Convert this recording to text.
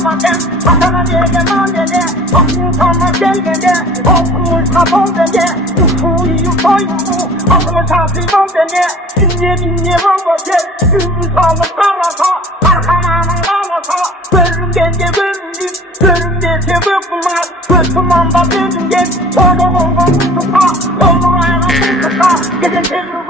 ağlamadım. Atana diye manede, aklım sana gelmedi. Okumur kapol dedi, ufuyu soydu. Aklımı çarpıyım dedi, dinle vurdu. Gümrü sağlık karata, arkamanın karata. Görürüm gence görürüm, görürüm dese bıkmaz. Gözüm anda gözüm gel, orada olma tutuka. Yolun ayağına tutuka, gece tezgür